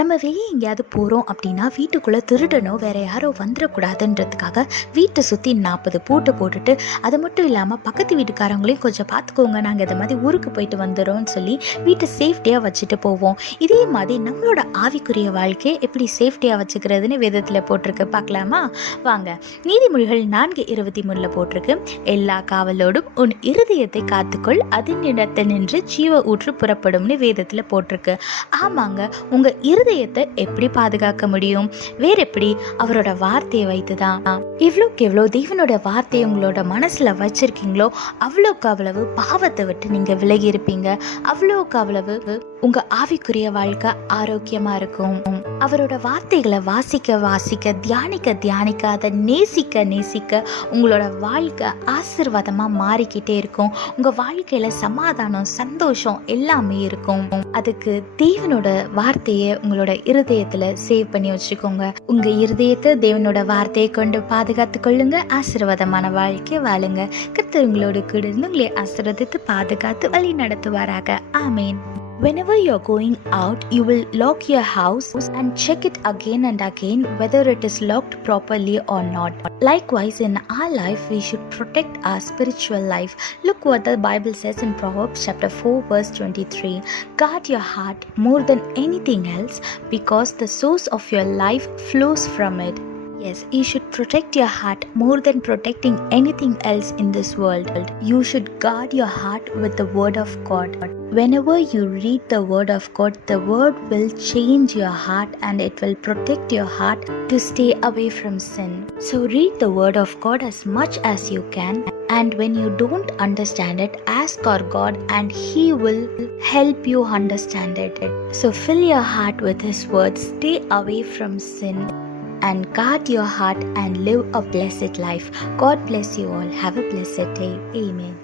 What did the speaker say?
நம்ம வெளியே எங்கேயாவது போகிறோம் அப்படின்னா வீட்டுக்குள்ளே திருடனோ வேற யாரோ வந்துடக்கூடாதுன்றதுக்காக வீட்டை சுற்றி 40 பூட்டு போட்டுட்டு, அது மட்டும் இல்லாமல் பக்கத்து வீட்டுக்காரங்களையும் கொஞ்சம் பார்த்துக்கோங்க, நாங்கள் இதை மாதிரி ஊருக்கு போயிட்டு வந்துடுறோம்னு சொல்லி வீட்டை சேஃப்டியாக வச்சுட்டு போவோம். இதே மாதிரி நம்மளோட ஆவிக்குரிய வாழ்க்கையை எப்படி சேஃப்டியாக வச்சுக்கிறதுன்னு வேதத்தில் போட்டிருக்கு, பார்க்கலாமா? வாங்க. நீதிமொழிகள் 4:23 போட்டிருக்கு, எல்லா காவலோடும் உன் இருதயத்தை காத்துக்கொள், அதன் இடத்தில் நின்று ஜீவ ஊற்று புறப்படும்னு வேதத்தில் போட்டிருக்கு. ஆமாங்க, உங்கள் இருதயத்தை எப்படி பாதுகாக்க முடியும்? வேற எப்படி? அவரோட வார்த்தையை வைத்துதான். எவ்வளோக்கு எவ்வளோ தேவனோட வார்த்தையை உங்களோட மனசுல வச்சிருக்கீங்களோ அவ்வளோக்கு அவ்வளவு பாவத்தை விட்டு நீங்க விலகி இருப்பீங்க. அவ்வளோக்கு அவ்வளவு உங்க ஆவிக்குரிய வாழ்க்கை ஆரோக்கியமா இருக்கும். அவரோட வார்த்தைகளை வாசிக்க வாசிக்க, தியானிக்க தியானிக்க, அதை நேசிக்க நேசிக்க உங்களோட வாழ்க்கை ஆசீர்வாதமா மாறிக்கிட்டே இருக்கும். உங்க வாழ்க்கையில சமாதானம், சந்தோஷம் எல்லாமே இருக்கும். அதுக்கு தேவனோட வார்த்தையை உங்களோட இருதயத்துல சேவ் பண்ணி வச்சுக்கோங்க. உங்க இருதயத்தை தேவனோட வார்த்தையை கொண்டு பாதுகாத்து கொள்ளுங்க. ஆசீர்வாதமான வாழ்க்கை வாழுங்க. கர்த்தர் உங்களோடு கூட இருந்து உங்களை ஆசீர்வதித்து பாதுகாத்து வழி நடத்துவாராக. ஆமேன். Whenever you're going out, you will lock your house and check it again and again whether it is locked properly or not. Likewise, in our life, we should protect our spiritual life. Look what the Bible says in Proverbs chapter 4 verse 23. Guard your heart more than anything else, because the source of your life flows from it. Yes, you should protect your heart more than protecting anything else in this world. You should guard your heart with the word of God. Whenever you read the word of God, the word will change your heart and it will protect your heart to stay away from sin. So read the word of God as much as you can, and when you don't understand it, ask our God and He will help you understand it. So fill your heart with His words, stay away from sin, and guard your heart and live a blessed life. God bless you all. Have a blessed day. Amen.